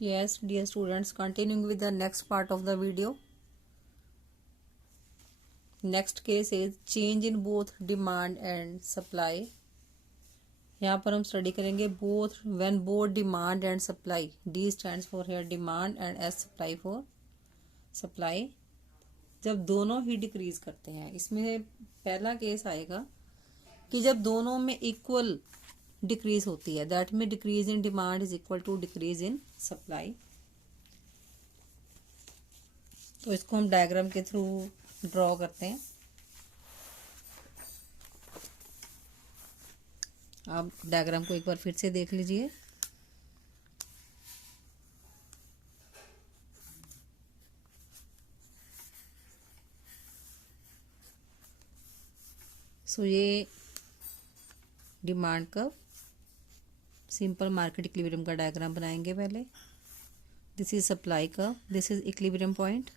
Yes, dear students, continuing with the next part of the video. Next case is change in both demand and supply. यहाँ पर हम study करेंगे both when both demand and supply. D stands for here demand and S supply for supply. जब दोनों ही decrease करते हैं, इसमें पहला केस आएगा कि जब दोनों में इक्वल डिक्रीज होती है, दैट में decrease in demand is equal to decrease in supply. तो इसको हम डायग्राम के थ्रू ड्रॉ करते हैं। आप डायग्राम को एक बार फिर से देख लीजिए। सो ये demand curve, simple market equilibrium का डायग्राम बनाएंगे पहले। This is supply curve, this is equilibrium point,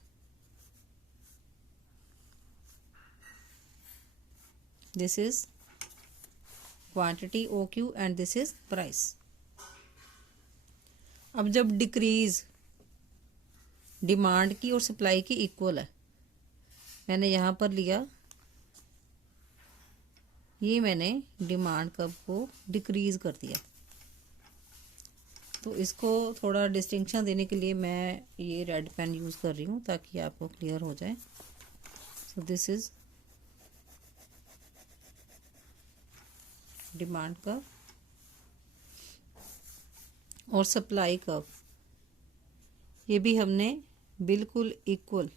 this is quantity OQ and this is price। अब जब डिक्रीज डिमांड की और सप्लाई की इक्वल है, मैंने यहाँ पर लिया, ये मैंने डिमांड कर्व को डिक्रीज कर दिया। तो इसको थोड़ा डिस्टिंक्शन देने के लिए मैं ये रेड पेन यूज़ कर रही हूँ ताकि आपको क्लियर हो जाए। So this is demand curve और सप्लाई कर्व, ये भी हमने बिल्कुल इक्वल,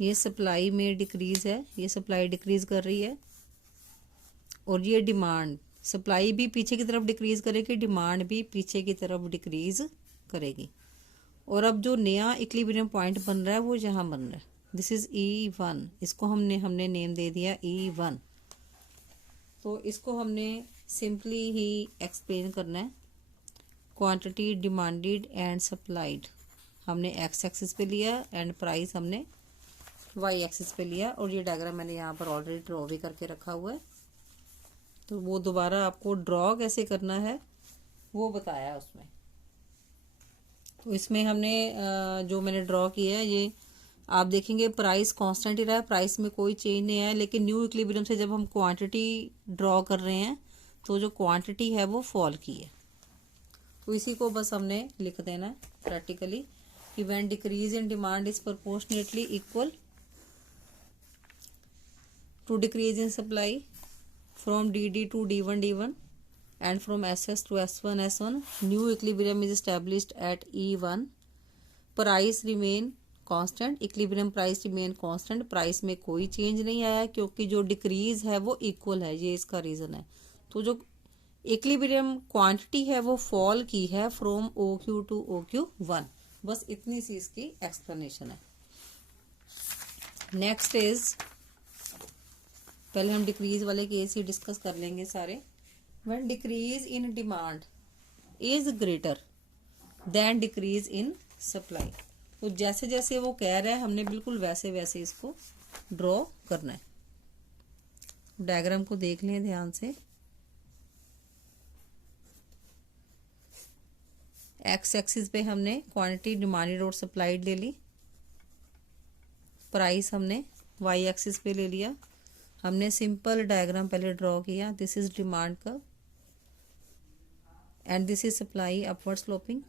ये सप्लाई में डिक्रीज है, ये सप्लाई डिक्रीज कर रही है और ये डिमांड, सप्लाई भी पीछे की तरफ डिक्रीज करेगी, डिमांड भी पीछे की तरफ डिक्रीज करेगी। और अब जो नया इक्विलिब्रियम पॉइंट बन रहा है वो यहाँ बन रहा है, दिस इज E1। इसको हमने नेम दे दिया E1। तो इसको हमने सिंपली ही एक्सप्लेन करना है। क्वांटिटी डिमांडेड एंड सप्लाइड हमने एक्स एक्सिस पे लिया एंड प्राइस हमने वाई एक्सिस पे लिया। और ये डायग्राम मैंने यहाँ पर ऑलरेडी ड्रॉ भी करके रखा हुआ है, तो वो दोबारा आपको ड्रॉ कैसे करना है वो बताया उसमें। तो इसमें हमने जो मैंने ड्रॉ किया है, ये आप देखेंगे प्राइस कांस्टेंट ही रहा है, प्राइस में कोई चेंज नहीं आया, लेकिन न्यू इक्विलिब्रियम से जब हम क्वांटिटी ड्रॉ कर रहे हैं तो जो क्वांटिटी है वो फॉल की है। तो इसी को बस हमने लिख देना है प्रैक्टिकली कि when decrease in demand is proportionately equal to decrease in supply from DD to D1 D1 and from SS to S1 S1, new equilibrium is established at E1, price remain constant, equilibrium price remain constant, price में कोई change नहीं आया क्योंकि जो decrease है वो equal है, ये इसका रीजन है। तो जो इक्विलिब्रियम क्वांटिटी है वो फॉल की है फ्रॉम OQ to OQ1। बस इतनी सी इसकी एक्सप्लेनेशन है। नेक्स्ट इज, पहले हम डिक्रीज वाले केस ही डिस्कस कर लेंगे सारे। When decrease in demand is greater then decrease in supply, तो जैसे जैसे वो कह रहा है हमने बिल्कुल वैसे वैसे इसको ड्रॉ करना है। डायग्राम को देख लें ध्यान से। एक्स एक्सिस पे हमने क्वांटिटी डिमांडेड और सप्लाइड ले ली, प्राइस हमने वाई एक्सिस पे ले लिया। हमने सिंपल डायग्राम पहले ड्रॉ किया, this is demand curve and this is supply upward sloping.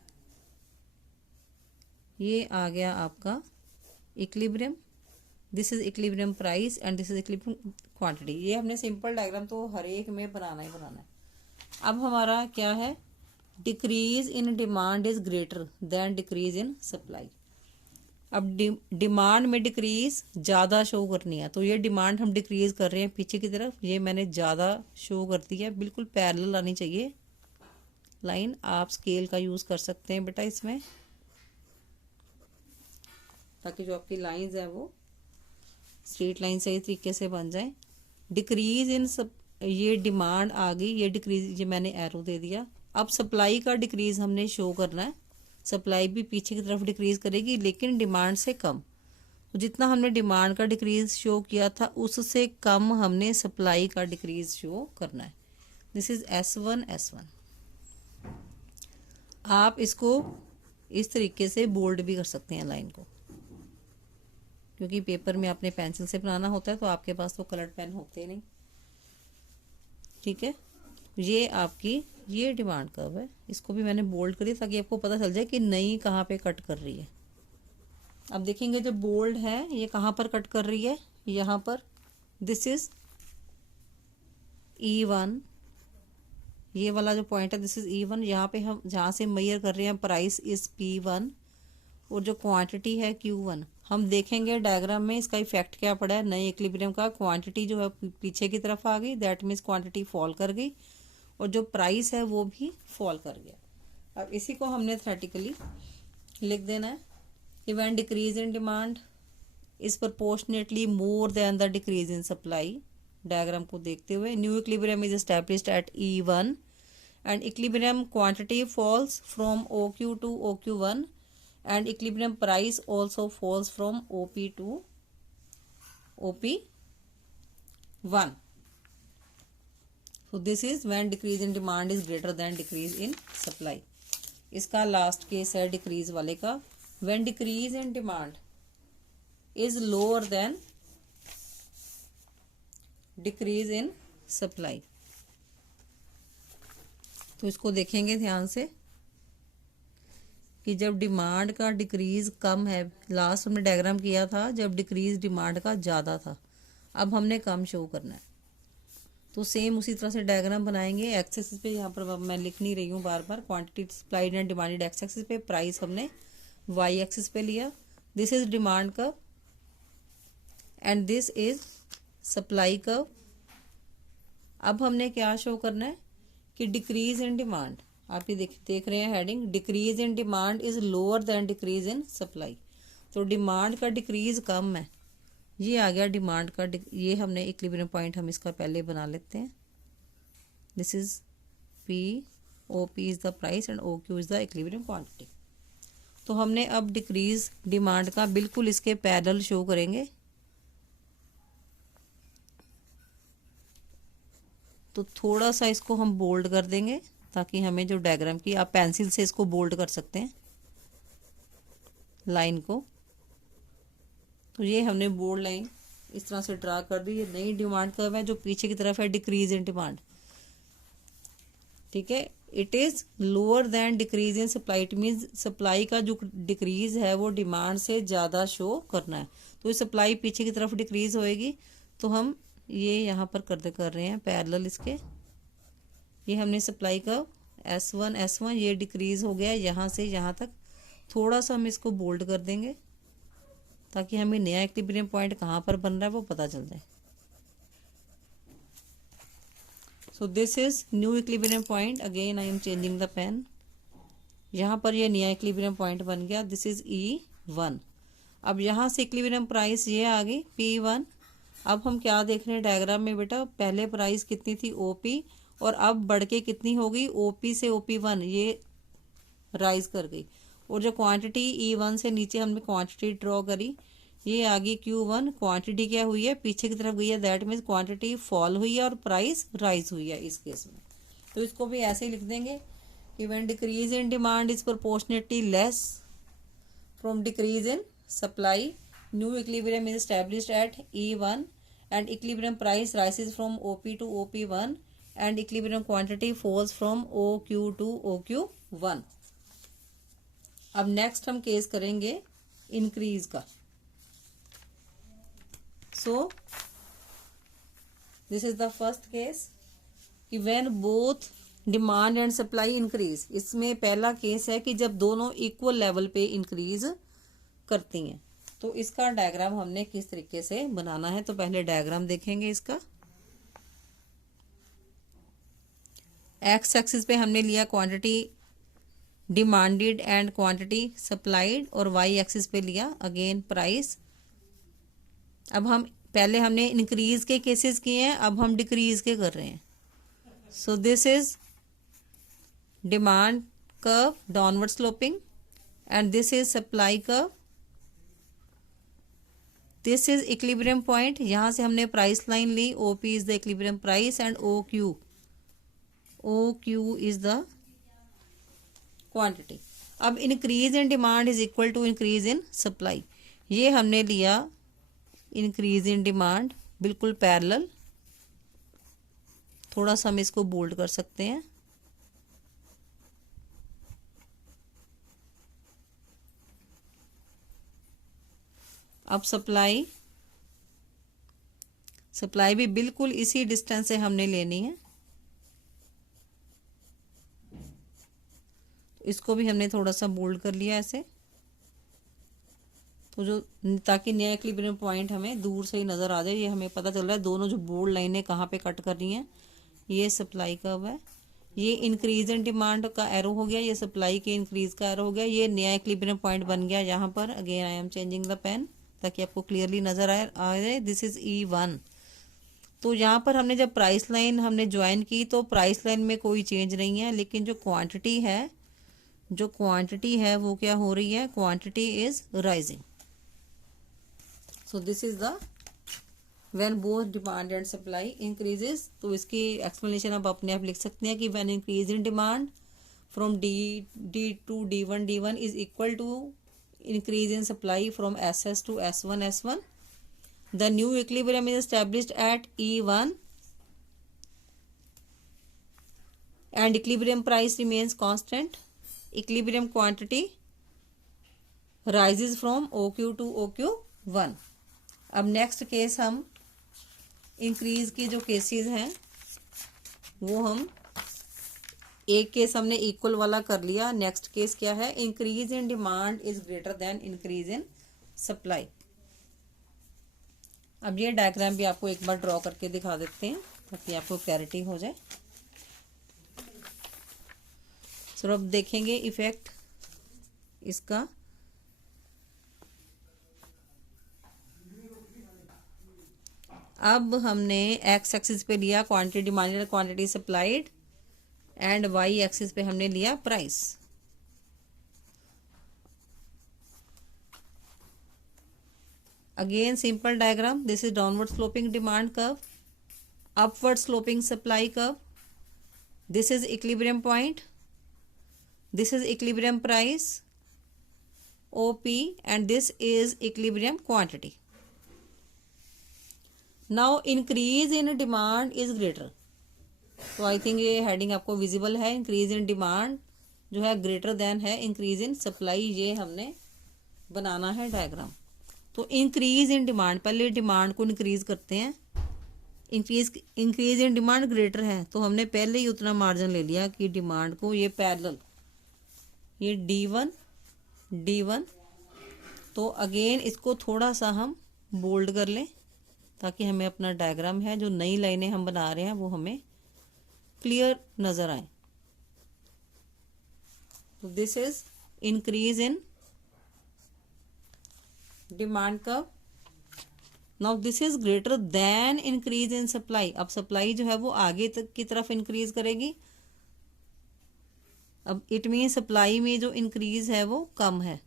ये आ गया आपका equilibrium, this is equilibrium price and this is equilibrium quantity. ये हमने सिंपल डायग्राम तो हर एक में बनाना ही बनाना है। अब हमारा क्या है, decrease in demand is greater then decrease in supply. अब डिमांड में डिक्रीज ज़्यादा शो करनी है, तो ये डिमांड हम डिक्रीज कर रहे हैं पीछे की तरफ, ये मैंने ज़्यादा शो कर दी है, बिल्कुल पैरेलल आनी चाहिए लाइन। आप स्केल का यूज़ कर सकते हैं बेटा इसमें, ताकि जो आपकी लाइंस है वो स्ट्रेट लाइन सही तरीके से बन जाए। डिक्रीज इन सब, ये डिमांड आ गई, ये डिक्रीज, ये मैंने एरो दे दिया। अब सप्लाई का डिक्रीज हमने शो करना है, सप्लाई भी पीछे की तरफ डिक्रीज करेगी लेकिन डिमांड से कम। तो जितना हमने डिमांड का डिक्रीज शो किया था उससे कम हमने सप्लाई का डिक्रीज शो करना है। This is S1 S1। आप इसको इस तरीके से बोल्ड भी कर सकते हैं लाइन को, क्योंकि पेपर में आपने पेंसिल से बनाना होता है तो आपके पास तो कलर पेन होते नहीं। ठीक है, ये आपकी ये डिमांड कर्व है, इसको भी मैंने बोल्ड करी ताकि आपको पता चल जाए कि नई कहाँ पे कट कर रही है। अब देखेंगे जो बोल्ड है ये कहाँ पर कट कर रही है, यहाँ पर। दिस इज E1, ये वाला जो पॉइंट है दिस इज E1। यहाँ पे हम जहाँ से मेजर कर रहे हैं प्राइस इज P1 और जो क्वांटिटी है Q1। हम देखेंगे डायग्राम में इसका इफेक्ट क्या पड़ा है नए इक्विलिब्रियम का। क्वांटिटी जो है पीछे की तरफ आ गई, दैट मीन्स क्वांटिटी फॉल कर गई, और जो प्राइस है वो भी फॉल कर गया। अब इसी को हमने थ्योरेटिकली लिख देना है कि when decrease in demand is proportionately more then the decrease in supply. Diagram को देखते हुए new equilibrium is established at E1 and equilibrium quantity falls from OQ to OQ1 and equilibrium price also falls from OP to OP1. So this is when decrease in demand is greater than decrease in supply. इसका last case है decrease वाले का, when decrease in demand is lower than decrease in supply. तो इसको देखेंगे ध्यान से कि जब डिमांड का डिक्रीज कम है, लास्ट हमने डायग्राम किया था जब डिक्रीज डिमांड का ज़्यादा था, अब हमने कम शो करना है। तो सेम उसी तरह से डायग्राम बनाएंगे। एक्स एक्सिस पे यहाँ पर मैं लिख नहीं रही हूँ बार बार, quantity supplied and demanded x axis पे, प्राइस हमने वाई एक्सिस पे लिया। This is demand curve and this is supply curve. अब हमने क्या शो करना है कि डिक्रीज इन डिमांड, आप ये देख रहे हैं heading, decrease in demand is lower than decrease in supply. तो डिमांड का डिक्रीज कम है, ये आ गया डिमांड का। ये हमने इक्विलिब्रियम पॉइंट हम इसका पहले बना लेते हैं। This is P, OP is the price and OQ is the equilibrium quantity. तो हमने अब डिक्रीज डिमांड का बिल्कुल इसके पैरेलल शो करेंगे। तो थोड़ा सा इसको हम बोल्ड कर देंगे ताकि हमें जो डायग्राम की, आप पेंसिल से इसको बोल्ड कर सकते हैं लाइन को। तो ये हमने बोल्ड लाइन इस तरह से ड्रा कर दी। ये नई डिमांड कर्व है जो पीछे की तरफ है डिक्रीज इन डिमांड। ठीक है, it is lower than decrease in supply. It mean supply का जो डिक्रीज है वो डिमांड से ज़्यादा शो करना है। तो सप्लाई पीछे की तरफ डिक्रीज होएगी, तो हम ये यहाँ पर कर रहे हैं पैरेलल इसके। ये हमने सप्लाई का S1 ये डिक्रीज हो गया यहाँ से यहाँ तक। थोड़ा सा हम इसको बोल्ड कर देंगे ताकि हमें नया इक्विलिब्रियम पॉइंट कहाँ पर बन रहा है वो पता चल जाए। So this is new equilibrium point. Again I am changing the pen. यहाँ पर ये नया इक्विलिब्रियम पॉइंट बन गया। This is E1। अब यहाँ से इक्विलिब्रियम प्राइस ये आ गई P1। अब हम क्या देख रहे हैं डायग्राम में बेटा, पहले प्राइस कितनी थी OP, और अब बढ़ के कितनी हो गई OP से OP1, ये राइज कर गई। और जो क्वांटिटी E1 से नीचे हमने क्वांटिटी ड्रॉ करी, ये आ गई Q1। क्वांटिटी क्या हुई है, पीछे की तरफ गई है, दैट मीन्स क्वांटिटी फॉल हुई है और प्राइस राइज हुई है इस केस में। तो इसको भी ऐसे ही लिख देंगे कि when decrease in demand is proportionately less from decrease in supply, new equilibrium is established at E1 and equilibrium price rises from OP to OP1 and equilibrium quantity falls from OQ to OQ1। अब next हम case करेंगे increase का। So this is the first case कि when both demand and supply increase. इसमें पहला case है कि जब दोनों इक्वल लेवल पे इंक्रीज करती हैं। तो इसका डायग्राम हमने किस तरीके से बनाना है, तो पहले डायग्राम देखेंगे इसका। एक्स एक्सिस पे हमने लिया quantity demanded and quantity supplied, और वाई एक्सिस पे लिया अगेन प्राइस। अब हम पहले हमने इंक्रीज के केसेस किए हैं, अब हम डिक्रीज के कर रहे हैं। So this is demand curve downward sloping and this is supply curve. This is equilibrium point, यहाँ से हमने प्राइस लाइन ली। OP is the equilibrium price and OQ is the quantity. अब increase in demand is equal to increase in supply. ये हमने लिया increase in demand, बिल्कुल parallel. थोड़ा सा हम इसको बोल्ड कर सकते हैं। अब सप्लाई भी बिल्कुल इसी डिस्टेंस से हमने लेनी है। इसको भी हमने थोड़ा सा बोल्ड कर लिया ऐसे, तो जो ताकि नया इक्विलिब्रियम पॉइंट हमें दूर से ही नज़र आ जाए। ये हमें पता चल रहा है दोनों जो बोल्ड लाइनें कहाँ पे कट कर रही हैं। ये सप्लाई कर्व है, ये इंक्रीज इन डिमांड का एरो हो गया, ये सप्लाई के इंक्रीज का एरो हो गया। ये नया इक्विलिब्रियम पॉइंट बन गया यहाँ पर। Again I am changing the pen ताकि आपको क्लियरली नज़र आ जाए। This is E1। तो यहाँ पर हमने जब प्राइस लाइन हमने ज्वाइन की तो प्राइस लाइन में कोई चेंज नहीं है, लेकिन जो क्वांटिटी है वो क्या हो रही है, quantity is rising. So this is the when both demand and supply increases. तो इसकी एक्सप्लेनेशन आप अपने आप लिख सकते हैं कि when increase in demand from D to D1 is equal to increase in supply from SS to S1 the new equilibrium is established at E1 and equilibrium price remains constant. Equilibrium quantity rises from OQ to OQ1। अब next case हम increase के जो cases हैं वो हम एक case हमने equal वाला कर लिया। नेक्स्ट केस क्या है, increase in demand is greater than increase in supply. अब ये डायग्राम भी आपको एक बार ड्रॉ करके दिखा देते हैं ताकि आपको क्लैरिटी हो जाए। सो अब देखेंगे इफेक्ट इसका। अब हमने एक्स एक्सिस पे लिया quantity demanded, quantity supplied, and Y axis पे हमने लिया price. Again simple diagram. This is downward sloping demand curve, upward sloping supply curve. This is equilibrium point, this is equilibrium price OP, and this is equilibrium quantity. Now increase in demand is greater. तो I think ये heading आपको visible है। Increase in demand जो है greater than है increase in supply. ये हमने बनाना है डायग्राम। तो इंक्रीज इन डिमांड, पहले डिमांड को इंक्रीज करते हैं। इंक्रीज इन डिमांड ग्रेटर है तो हमने पहले ही उतना मार्जिन ले लिया कि डिमांड को ये पैरेलल, ये D1। तो अगेन इसको थोड़ा सा हम बोल्ड कर लें ताकि हमें अपना डायग्राम है जो नई लाइनें हम बना रहे हैं वो हमें क्लियर नजर आए। तो this is increase in demand curve. Now this is greater than increase in supply. अब सप्लाई जो है वो आगे तक की तरफ इंक्रीज करेगी। अब इट मीन सप्लाई में जो इंक्रीज है वो कम है,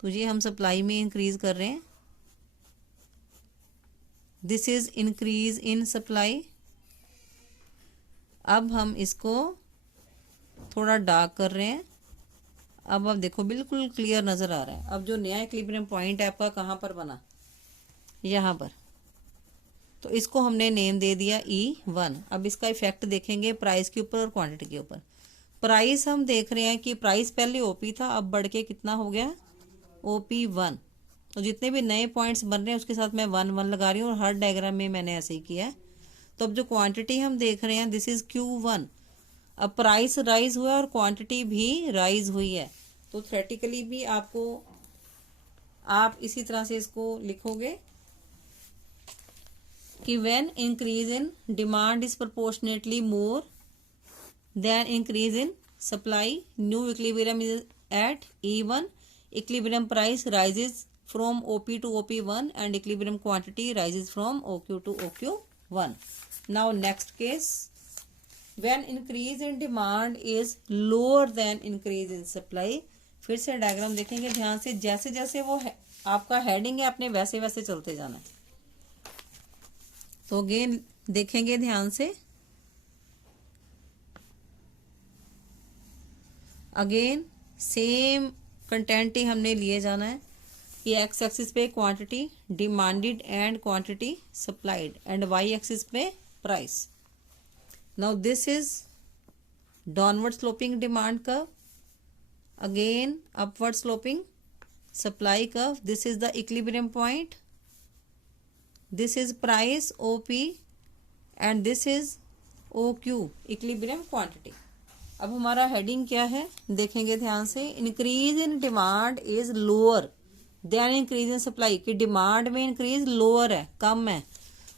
तो ये हम सप्लाई में इंक्रीज कर रहे हैं। This is increase in supply. अब हम इसको थोड़ा डार्क कर रहे हैं। अब आप देखो बिल्कुल क्लियर नजर आ रहा है। अब जो नया इक्विलिब्रियम पॉइंट है आपका कहाँ पर बना, यहाँ पर। तो इसको हमने नेम दे दिया E1। अब इसका इफेक्ट देखेंगे प्राइस के ऊपर और क्वांटिटी के ऊपर। प्राइस हम देख रहे हैं कि प्राइस पहले OP था, अब बढ़ के कितना हो गया, OP1। तो जितने भी नए पॉइंट्स बन रहे हैं उसके साथ मैं 1 लगा रही हूँ और हर डायग्राम में मैंने ऐसे ही किया है। तो अब जो क्वांटिटी हम देख रहे हैं दिस इज Q1। अब प्राइस राइज हुआ और क्वांटिटी भी राइज हुई है। तो थ्योरेटिकली भी आपको आप इसी तरह से इसको लिखोगे कि when increase in demand is proportionately more than increase in supply, new equilibrium is at E1, equilibrium price rises from OP to OP1 and equilibrium quantity rises from OQ to OQ1. Now next case, when increase in demand is lower than increase in supply। फिर से diagram देखेंगे ध्यान से, जैसे जैसे वो आपका heading है आपने वैसे वैसे चलते जाना है। तो अगेन देखेंगे ध्यान से। अगेन सेम कंटेंट ही हमने लिए जाना है कि एक्स एक्सिस पे quantity demanded and quantity supplied and Y axis पे price. Now this is downward sloping demand curve, again upward sloping supply curve. This is the equilibrium point, this is price OP and this is OQ equilibrium quantity. अब हमारा heading क्या है देखेंगे ध्यान से. Increase in demand is lower than increase in supply. कि demand में increase lower है, कम है,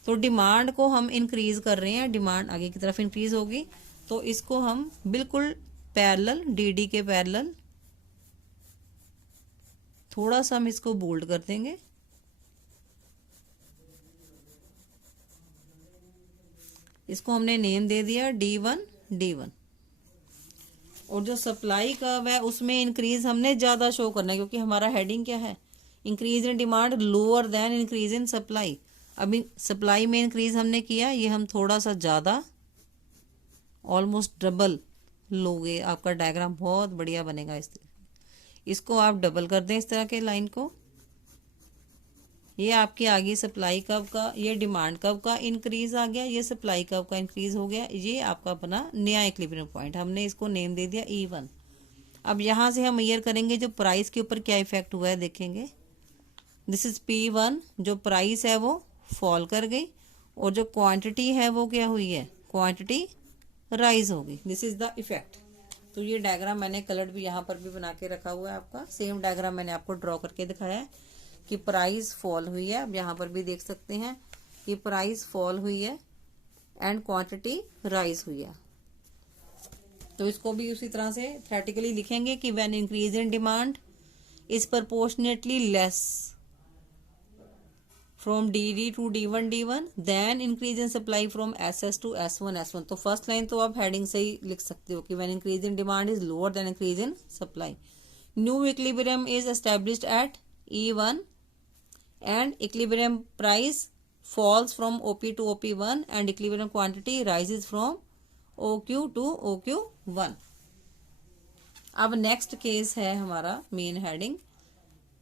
तो डिमांड को हम इंक्रीज कर रहे हैं, डिमांड आगे की तरफ इंक्रीज होगी, तो इसको हम बिल्कुल पैरेलल DD के पैरेलल, थोड़ा सा हम इसको बोल्ड कर देंगे. इसको हमने नेम दे दिया D1. और जो सप्लाई कर्व है उसमें इंक्रीज हमने ज्यादा शो करना है, क्योंकि हमारा हेडिंग क्या है, increase in demand lower than increase in supply. अभी सप्लाई में इंक्रीज हमने किया, ये हम थोड़ा सा ज्यादा, ऑलमोस्ट डबल लोगे, आपका डायग्राम बहुत बढ़िया बनेगा. इसको आप डबल कर दें इस तरह के लाइन को. ये आपकी आ गई सप्लाई कर्व का, ये डिमांड कर्व का इंक्रीज आ गया, ये सप्लाई कर्व का इंक्रीज हो गया. ये आपका बना नया इक्विलिब्रियम पॉइंट, हमने इसको नेम दे दिया E1. अब यहाँ से हम मेजर करेंगे जो प्राइस के ऊपर क्या इफेक्ट हुआ है देखेंगे. दिस इज P1, जो प्राइस है वो फॉल कर गई और जो क्वांटिटी है वो क्या हुई है, क्वांटिटी राइज हो गई. This is the effect. तो ये डायग्राम मैंने कलर्ड भी यहाँ पर भी बना के रखा हुआ है आपका. सेम डायग्राम मैंने आपको ड्रॉ करके दिखाया है कि प्राइस फॉल हुई है. अब यहाँ पर भी देख सकते हैं कि प्राइस फॉल हुई है एंड क्वांटिटी राइज हुई है. तो इसको भी उसी तरह से थ्योरेटिकली लिखेंगे कि when increase in demand is proportionately less from DD to D1 then increase in supply from SS to S1. तो फर्स्ट लाइन तो आप हेडिंग से ही लिख सकते हो कि when increase in demand is lower than increase in supply. New equilibrium is established at E1 and equilibrium price falls from OP to OP1 and equilibrium quantity rises from OQ to OQ1. अब next case है हमारा main heading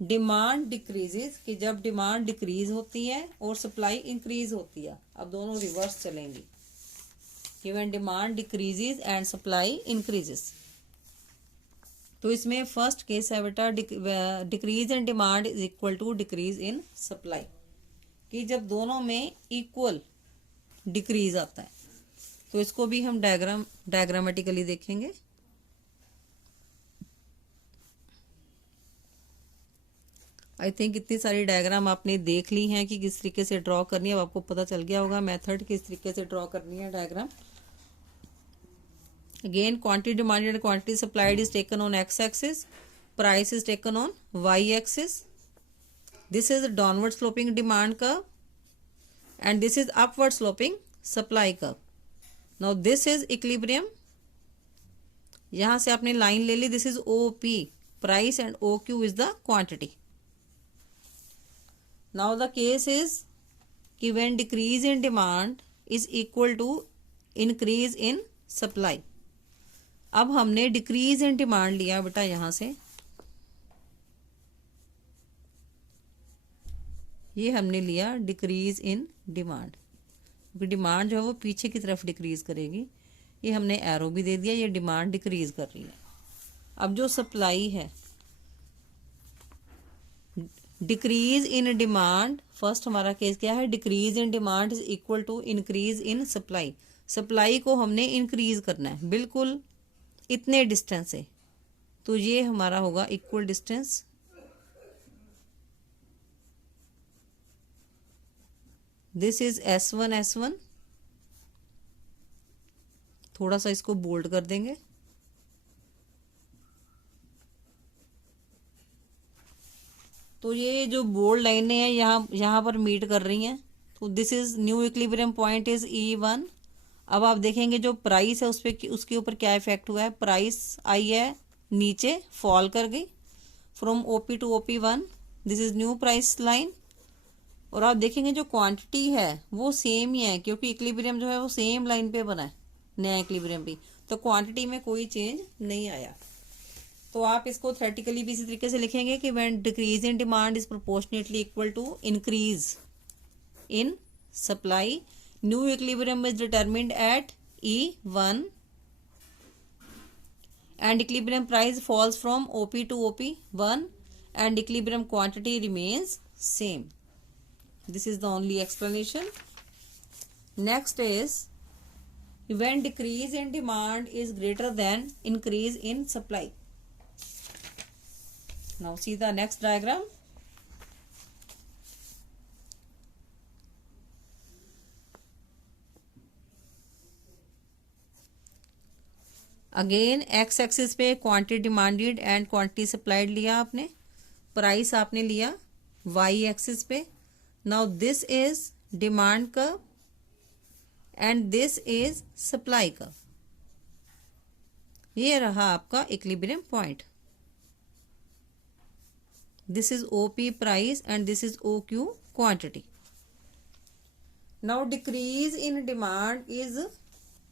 demand decreases, कि जब demand decrease होती है और supply increase होती है. अब दोनों रिवर्स चलेंगी कि when demand decreases and supply increases. तो इसमें फर्स्ट केस है बेटा decrease in demand is equal to decrease in supply, कि जब दोनों में इक्वल डिक्रीज आता है. तो इसको भी हम डायग्रामेटिकली देखेंगे. आई थिंक इतनी सारी डायग्राम आपने देख ली हैं कि किस तरीके से ड्रॉ करनी है. अब आपको पता चल गया होगा मेथड किस तरीके से ड्रॉ करनी है diagram. Again quantity demanded and quantity supplied is taken on x axis, price is taken on y axis. This is downward sloping demand curve and this is upward sloping supply curve. Now this is equilibrium. यहां से आपने line ले ली, this is OP price and OQ is the quantity. Now the case is कि when decrease in demand is equal to increase in supply. अब हमने decrease in demand लिया बेटा यहां से, ये हमने लिया decrease in demand, क्योंकि डिमांड जो है वो पीछे की तरफ डिक्रीज करेगी. ये हमने एरो भी दे दिया, ये डिमांड डिक्रीज कर रही है. अब जो सप्लाई है, डिक्रीज इन डिमांड, फर्स्ट हमारा केस क्या है, decrease in demand is equal to increase in supply. Supply को हमने इंक्रीज करना है बिल्कुल इतने डिस्टेंस से, तो ये हमारा होगा equal distance. This is S1 थोड़ा सा इसको बोल्ड कर देंगे. तो ये जो बोल्ड लाइनें हैं यहाँ पर मीट कर रही हैं. तो this is new equilibrium point is E1. अब आप देखेंगे जो प्राइस है उस पे उसके ऊपर क्या इफेक्ट हुआ है. प्राइस आई है नीचे, फॉल कर गई from OP to OP1. This is new price line. और आप देखेंगे जो क्वांटिटी है वो सेम ही है, क्योंकि इक्विलिब्रियम जो है वो सेम लाइन पे बना है, नया इक्विलिब्रियम भी. तो क्वांटिटी में कोई चेंज नहीं आया. तो आप इसको थ्योरेटिकली भी इसी तरीके से लिखेंगे कि when decrease in demand is proportionately equal to increase in supply, new equilibrium is determined at E1 and equilibrium price falls from OP to OP1 and equilibrium quantity remains same. This is the only explanation. Next is when decrease in demand is greater than increase in supply. Now see the next diagram. Again x axis पे quantity demanded and quantity supplied लिया आपने, price आपने लिया y axis पे. Now this is demand curve and this is supply curve. ये रहा आपका equilibrium point. This is OP price and this is O Q quantity. Now decrease in demand is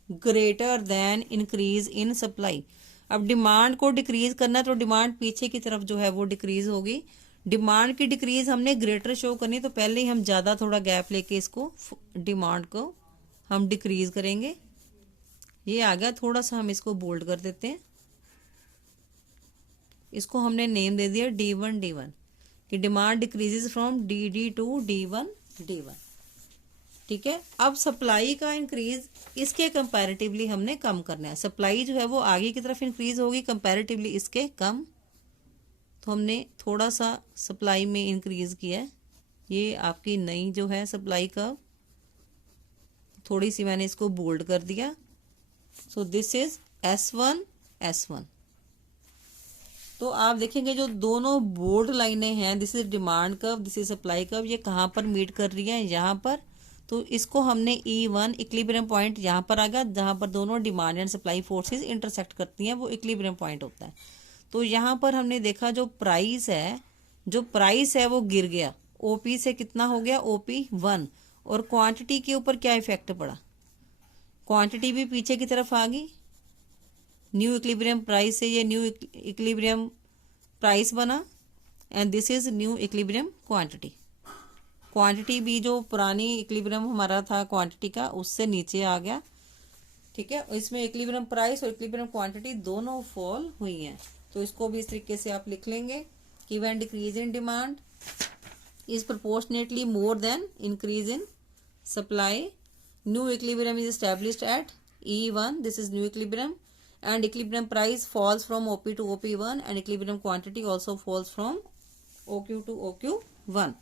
greater than increase in supply. अब demand को decrease करना तो demand पीछे की तरफ जो है वो डिक्रीज होगी. डिमांड की डिक्रीज हमने ग्रेटर शो करनी, तो पहले ही हम ज्यादा थोड़ा गैप लेके इसको डिमांड को हम डिक्रीज करेंगे. ये आ गया, थोड़ा सा हम इसको बोल्ड कर देते हैं. इसको हमने नेम दे दिया D1 D1 कि demand decreases from DD to D1 D1. ठीक है. अब सप्लाई का इंक्रीज इसके कंपैरेटिवली हमने कम करना है. सप्लाई जो है वो आगे की तरफ इंक्रीज होगी, कंपैरेटिवली इसके कम. तो हमने थोड़ा सा सप्लाई में इंक्रीज किया है. ये आपकी नई जो है सप्लाई का, थोड़ी सी मैंने इसको बोल्ड कर दिया. सो दिस इज S1 S1. तो आप देखेंगे जो दोनों बोल्ड लाइनें हैं, this is demand curve, this is supply curve, ये कहाँ पर मीट कर रही है, यहाँ पर. तो इसको हमने E1 इक्विलिब्रियम पॉइंट यहाँ पर आ गया, जहाँ पर दोनों demand and supply forces intersect करती हैं, वो इक्विलिब्रियम पॉइंट होता है. तो यहाँ पर हमने देखा जो प्राइस है वो गिर गया. OP से कितना हो गया, OP1. और क्वांटिटी के ऊपर क्या इफेक्ट पड़ा, क्वांटिटी भी पीछे की तरफ आ गई. न्यू इक्विलिब्रियम प्राइस से ये न्यू इक्विलिब्रियम प्राइस बना and this is new equilibrium quantity. Quantity भी जो पुरानी इक्विलिब्रियम हमारा था क्वांटिटी का, उससे नीचे आ गया. ठीक है. इसमें इक्विलिब्रियम प्राइस और इक्विलिब्रियम क्वांटिटी दोनों फॉल हुई हैं. तो इसको भी इस तरीके से आप लिख लेंगे कि when decrease in demand is proportionately more than increase in supply, new equilibrium is established at E1, this is new equilibrium, and equilibrium price falls from OP to OP1 and equilibrium quantity also falls from OQ to OQ1.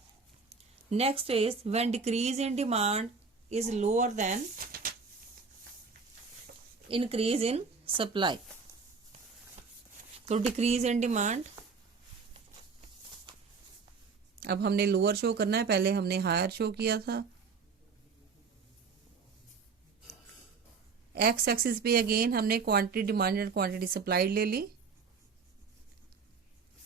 Next is when decrease in demand is lower than increase in supply. तो decrease in demand, अब हमने lower show करना है, पहले हमने higher show किया था. X axis पे अगेन हमने क्वांटिटी डिमांडेड क्वांटिटी सप्लाइड ले ली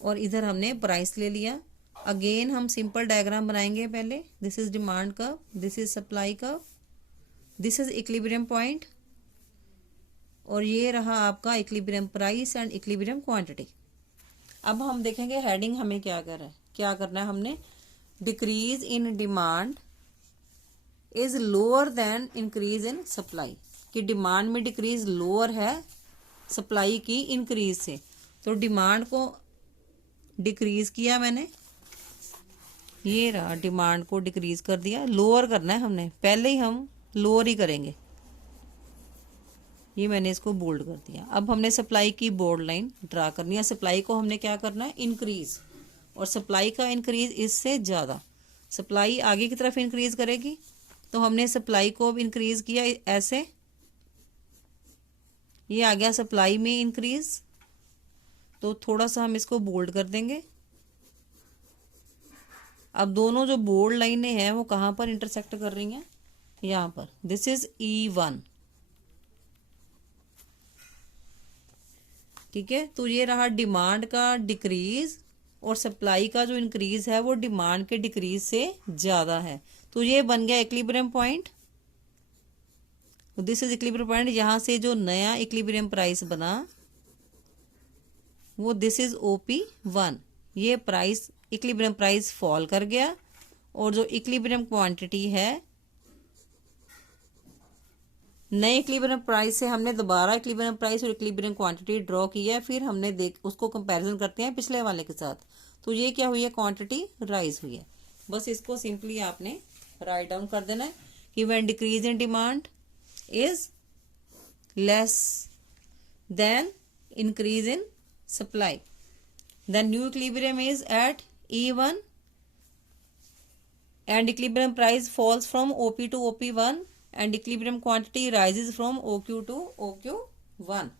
और इधर हमने प्राइस ले लिया. अगेन हम सिंपल डायग्राम बनाएंगे पहले. This is demand curve, this is supply curve, this is equilibrium point और ये रहा आपका equilibrium price and equilibrium quantity. अब हम देखेंगे हेडिंग हमें क्या करना है. हमने decrease in demand is lower than increase in supply, कि डिमांड में डिक्रीज लोअर है सप्लाई की इंक्रीज से. तो डिमांड को डिक्रीज किया मैंने, ये रहा, डिमांड को डिक्रीज कर दिया. लोअर करना है हमने, पहले ही हम लोअर ही करेंगे. ये मैंने इसको बोल्ड कर दिया. अब हमने सप्लाई की बोर्ड लाइन ड्रा करनी है. सप्लाई को हमने क्या करना है, इंक्रीज, और सप्लाई का इंक्रीज इससे ज़्यादा. सप्लाई आगे की तरफ इंक्रीज करेगी, तो हमने सप्लाई को अब इंक्रीज किया ऐसे. ये आ गया सप्लाई में इंक्रीज, तो थोड़ा सा हम इसको बोल्ड कर देंगे. अब दोनों जो बोल्ड लाइनें हैं वो कहाँ पर इंटरसेक्ट कर रही हैं, यहाँ पर. This is E1. ठीक है. तो ये रहा डिमांड का डिक्रीज और सप्लाई का जो इंक्रीज है वो डिमांड के डिक्रीज से ज्यादा है. तो ये बन गया equilibrium point. This is equilibrium point. यहाँ से जो नया इक्विलिब्रियम प्राइस बना वो दिस इज OP1, ये प्राइस इक्विलिब्रियम प्राइस फॉल कर गया और जो इक्विलिब्रियम क्वांटिटी है नए इक्विलिब्रियम प्राइस से हमने दोबारा इक्विलिब्रियम प्राइस और इक्विलिब्रियम क्वांटिटी ड्रॉ किया है, फिर हमने उसको कंपैरिजन करते हैं पिछले वाले के साथ। तो ये क्या हुई है, क्वांटिटी राइज हुई है। बस इसको सिंपली आपने राइट डाउन कर देना है कि when decrease in demand is less than increase in supply, the new equilibrium is at E1 and equilibrium price falls from OP to OP1 and equilibrium quantity rises from OQ to OQ1.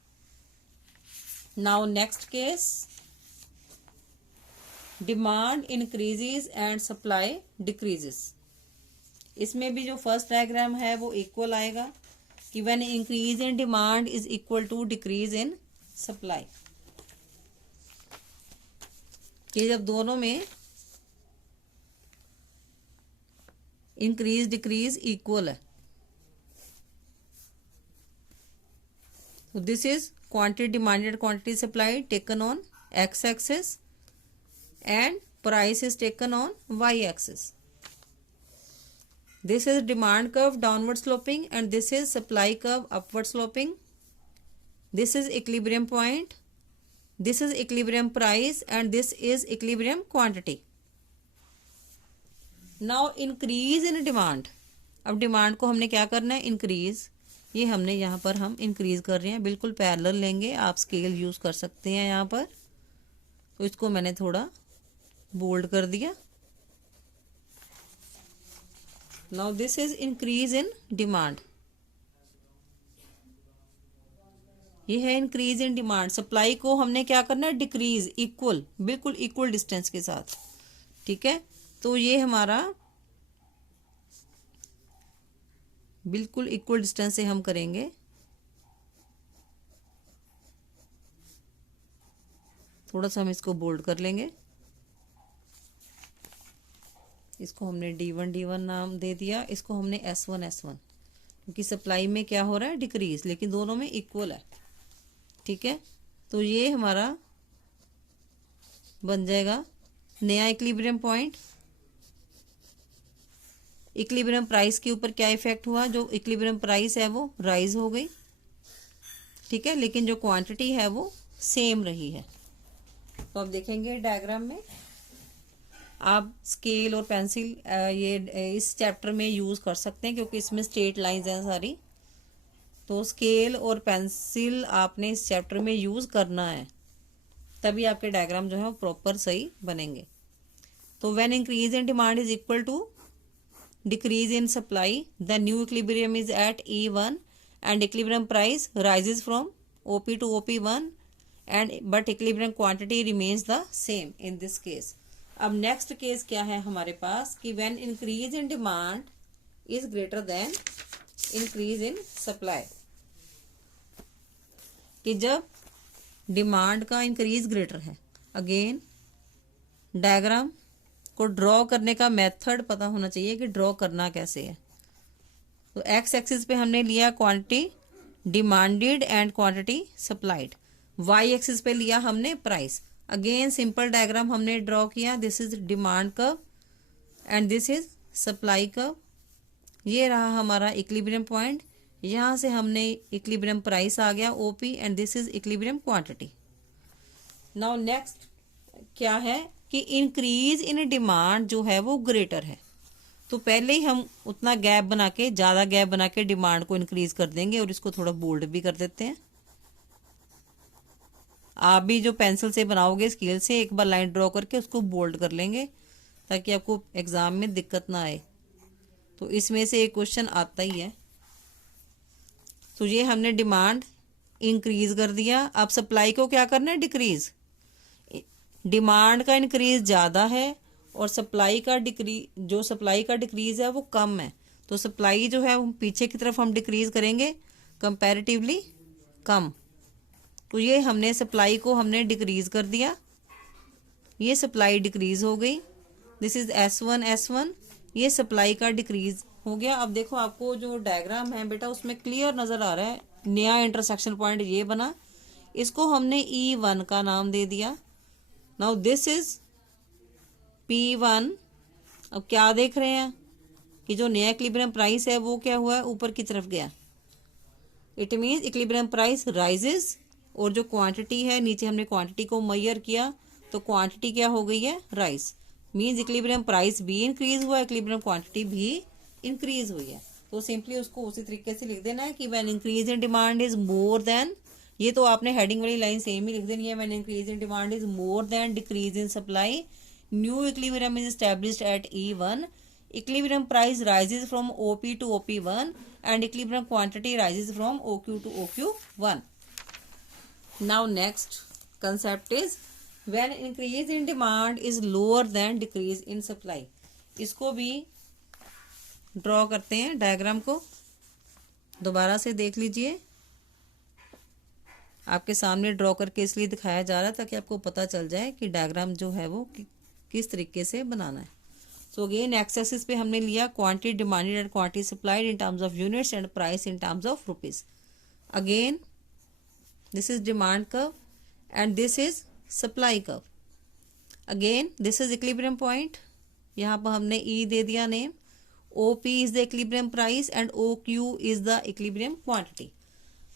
Now next case, demand increases and supply decreases. इसमें भी जो first diagram है वो equal आएगा कि when increase in demand is equal to decrease in supply, कि जब दोनों में इंक्रीज डिक्रीज इक्वल है। So this is quantity demanded, quantity supplied taken on x axis and price is taken on y axis. This is demand curve downward sloping and this is supply curve upward sloping. This is equilibrium point, this is equilibrium price and this is equilibrium quantity. Now increase in demand, अब demand को हमने क्या करना है, increase, ये हमने यहाँ पर हम इंक्रीज कर रहे हैं, बिल्कुल पैरेलल लेंगे, आप स्केल यूज कर सकते हैं यहाँ पर। तो इसको मैंने थोड़ा बोल्ड कर दिया। Now this is increase in demand, ये है इंक्रीज इन डिमांड। सप्लाई को हमने क्या करना है, डिक्रीज, इक्वल, बिल्कुल इक्वल डिस्टेंस के साथ, ठीक है। तो ये हमारा बिल्कुल इक्वल डिस्टेंस से हम करेंगे। थोड़ा सा हम इसको बोल्ड कर लेंगे, इसको हमने D1 नाम दे दिया, इसको हमने S1 क्योंकि सप्लाई में क्या हो रहा है, डिक्रीज, लेकिन दोनों में इक्वल है, ठीक है। तो ये हमारा बन जाएगा नया इक्विलिब्रियम पॉइंट। इक्विलिब्रियम प्राइस के ऊपर क्या इफेक्ट हुआ, जो इक्विलिब्रियम प्राइस है वो राइज हो गई, ठीक है, लेकिन जो क्वांटिटी है वो सेम रही है। तो अब देखेंगे डायग्राम में, आप स्केल और पेंसिल ये इस चैप्टर में यूज कर सकते हैं क्योंकि इसमें स्ट्रेट लाइंस हैं सारी। तो स्केल और पेंसिल आपने इस चैप्टर में यूज करना है, तभी आपके डायग्राम जो है वो प्रॉपर सही बनेंगे। तो when increase in demand is equal to decrease in supply, the new equilibrium is at E1 and equilibrium price rises from OP to OP1 and but equilibrium quantity remains the same in this case. अब next case क्या है हमारे पास कि when increase in demand is greater than increase in supply, कि जब demand का increase greater है। Again diagram को ड्रॉ करने का मेथड पता होना चाहिए कि ड्रॉ करना कैसे है। तो एक्स एक्सिस पे हमने लिया quantity demanded and quantity supplied, Y axis पे लिया हमने प्राइस। अगेन सिंपल डायग्राम हमने ड्रॉ किया, this is demand curve and this is supply curve. ये रहा हमारा इक्विलिब्रियम पॉइंट, यहाँ से हमने इक्विलिब्रियम प्राइस आ गया OP and this is equilibrium quantity. Now next क्या है कि इंक्रीज इन डिमांड जो है वो ग्रेटर है, तो पहले ही हम उतना गैप बना के, ज़्यादा गैप बना के डिमांड को इंक्रीज कर देंगे और इसको थोड़ा बोल्ड भी कर देते हैं। आप भी जो पेंसिल से बनाओगे स्केल से एक बार लाइन ड्रॉ करके उसको बोल्ड कर लेंगे ताकि आपको एग्जाम में दिक्कत ना आए। तो इसमें से एक क्वेश्चन आता ही है। तो ये हमने डिमांड इंक्रीज कर दिया, अब सप्लाई को क्या करना है, डिक्रीज। डिमांड का इंक्रीज ज़्यादा है और सप्लाई का डिक्रीज है वो कम है, तो सप्लाई जो है वो पीछे की तरफ हम डिक्रीज करेंगे कंपैरेटिवली कम। तो ये हमने सप्लाई को हमने डिक्रीज कर दिया, ये सप्लाई डिक्रीज हो गई, दिस इज S1 ये सप्लाई का डिक्रीज हो गया। अब देखो आपको जो डायग्राम है बेटा उसमें क्लियर नजर आ रहा है, नया इंटरसेक्शन पॉइंट ये बना, इसको हमने E1 का नाम दे दिया। Now this is P1। अब क्या देख रहे हैं कि जो नया इक्विलिब्रियम प्राइस है वो क्या हुआ है, ऊपर की तरफ गया। It means equilibrium price rises, और जो क्वांटिटी है नीचे हमने क्वांटिटी को मेजर किया तो क्वांटिटी क्या हो गई है, राइज। मीन्स इक्विलिब्रियम प्राइस भी इंक्रीज हुआ, इक्विलिब्रियम क्वांटिटी भी इंक्रीज हुई है। तो सिंपली उसको उसी तरीके से लिख देना है कि when increase in demand is more than, ये तो आपने हेडिंग वाली लाइन सेम ही लिख देनी है, when increase in demand is more than decrease in supply, new equilibrium is established at E1, equilibrium price rises from OP to OP1 and equilibrium quantity rises from OQ to OQ1. Now next concept is when increase in demand is lower than decrease in supply. इसको भी draw करते हैं diagram को, दोबारा से देख लीजिए। आपके सामने ड्रॉ करके इसलिए दिखाया जा रहा है ताकि आपको पता चल जाए कि डायग्राम जो है वो किस तरीके से बनाना है। सो अगेन एक्सेसिस पे हमने लिया quantity demanded and quantity supplied in terms of units and price in terms of rupees. Again this is demand curve and this is supply curve. Again this is equilibrium point, यहाँ पर हमने ई दे दिया name. OP is the equilibrium price and OQ is the equilibrium quantity.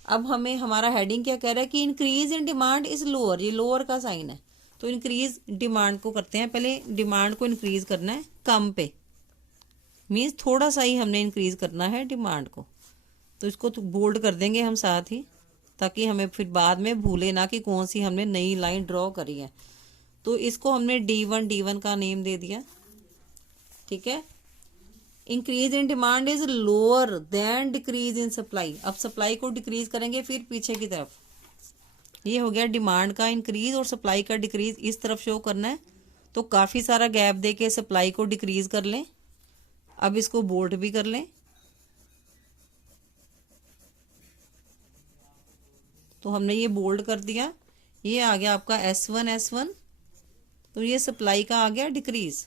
अब हमें हमारा heading क्या कह रहा है कि increase in demand is lower, ये लोअर का साइन है। तो इंक्रीज डिमांड को करते हैं, पहले डिमांड को इंक्रीज करना है कम पे, मीन्स थोड़ा सा ही हमने इंक्रीज करना है डिमांड को। तो इसको तो बोल्ड कर देंगे हम साथ ही, ताकि हमें फिर बाद में भूले ना कि कौन सी हमने नई लाइन ड्रॉ करी है। तो इसको हमने D1 का नेम दे दिया, ठीक है। Increase in demand is lower than decrease in supply. अब सप्लाई को डिक्रीज करेंगे फिर पीछे की तरफ, ये हो गया डिमांड का इंक्रीज और सप्लाई का डिक्रीज, इस तरफ शो करना है। तो काफी सारा गैप देके सप्लाई को डिक्रीज कर लें। अब इसको बोल्ड भी कर लें। तो हमने ये बोल्ड कर दिया, ये आ गया आपका S1। तो ये सप्लाई का आ गया डिक्रीज।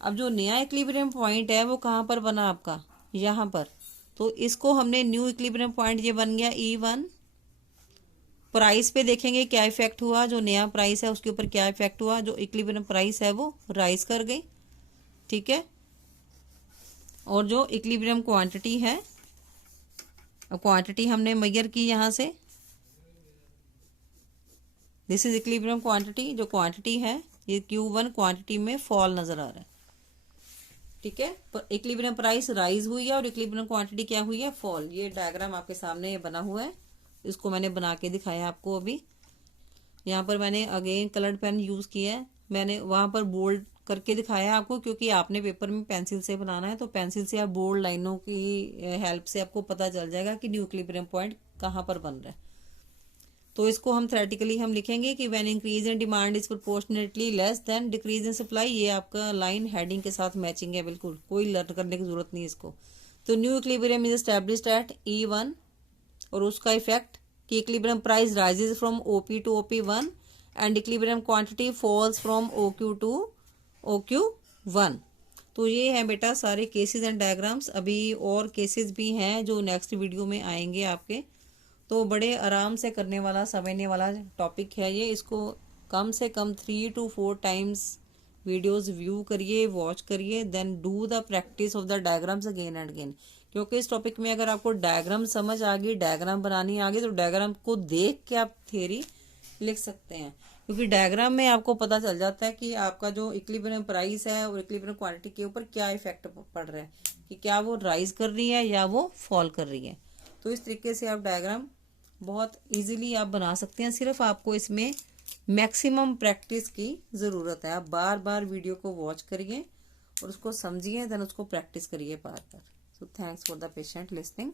अब जो नया इक्विलिब्रियम पॉइंट है वो कहाँ पर बना आपका, यहाँ पर। तो इसको हमने न्यू इक्विलिब्रियम पॉइंट ये बन गया E1। प्राइस पे देखेंगे क्या इफेक्ट हुआ, जो नया प्राइस है उसके ऊपर क्या इफेक्ट हुआ, जो इक्विलिब्रियम प्राइस है वो राइज कर गई, ठीक है। और जो इक्विलिब्रियम क्वांटिटी है, अब क्वांटिटी हमने मेजर की यहाँ से, दिस इज इक्विलिब्रियम क्वांटिटी। जो क्वांटिटी है ये Q1 क्वांटिटी में फॉल नजर आ रहा है, ठीक है। इक्विलिब्रियम प्राइस राइज हुई है और इक्विलिब्रियम क्वांटिटी क्या हुई है, फॉल। ये डायग्राम आपके सामने बना हुआ है, इसको मैंने बना के दिखाया आपको अभी। यहाँ पर मैंने अगेन कलर्ड पेन यूज किया है, मैंने वहां पर बोल्ड करके दिखाया आपको, क्योंकि आपने पेपर में पेंसिल से बनाना है। तो पेंसिल से आप बोल्ड लाइनों की हेल्प से आपको पता चल जाएगा कि न्यू इक्विलिब्रियम पॉइंट कहाँ पर बन रहा है। तो इसको हम थ्योरेटिकली हम लिखेंगे कि when increase in demand is proportionately less than decrease in supply. ये आपका लाइन हेडिंग के साथ मैचिंग है, बिल्कुल कोई लर्न करने की जरूरत नहीं इसको। तो new equilibrium is established at E1 और उसका इफेक्ट कि equilibrium price rises from OP to OP1 and equilibrium quantity falls from OQ to OQ1। तो ये है बेटा सारे केसेस एंड डायग्राम्स। अभी और केसेस भी हैं जो नेक्स्ट वीडियो में आएंगे आपके। तो बड़े आराम से करने वाला, समझने वाला टॉपिक है ये। इसको कम से कम 3 to 4 टाइम्स वीडियोस व्यू करिए, वॉच करिए, then do the practice of the diagrams again and again. क्योंकि इस टॉपिक में अगर आपको डायग्राम समझ आ गई, डायग्राम बनानी आ गई, तो डायग्राम को देख के आप थ्योरी लिख सकते हैं। क्योंकि डायग्राम में आपको पता चल जाता है कि आपका जो इक्विलिब्रियम प्राइस है और इक्विलिब्रियम क्वांटिटी के ऊपर क्या इफेक्ट पड़ रहा है, कि क्या वो राइज कर रही है या वो फॉल कर रही है। तो इस तरीके से आप डायग्राम बहुत इजीली आप बना सकते हैं। सिर्फ आपको इसमें मैक्सिमम प्रैक्टिस की ज़रूरत है। आप बार बार वीडियो को वॉच करिए और उसको समझिए, देन उसको प्रैक्टिस करिए बार बार। So thanks for the patient listening.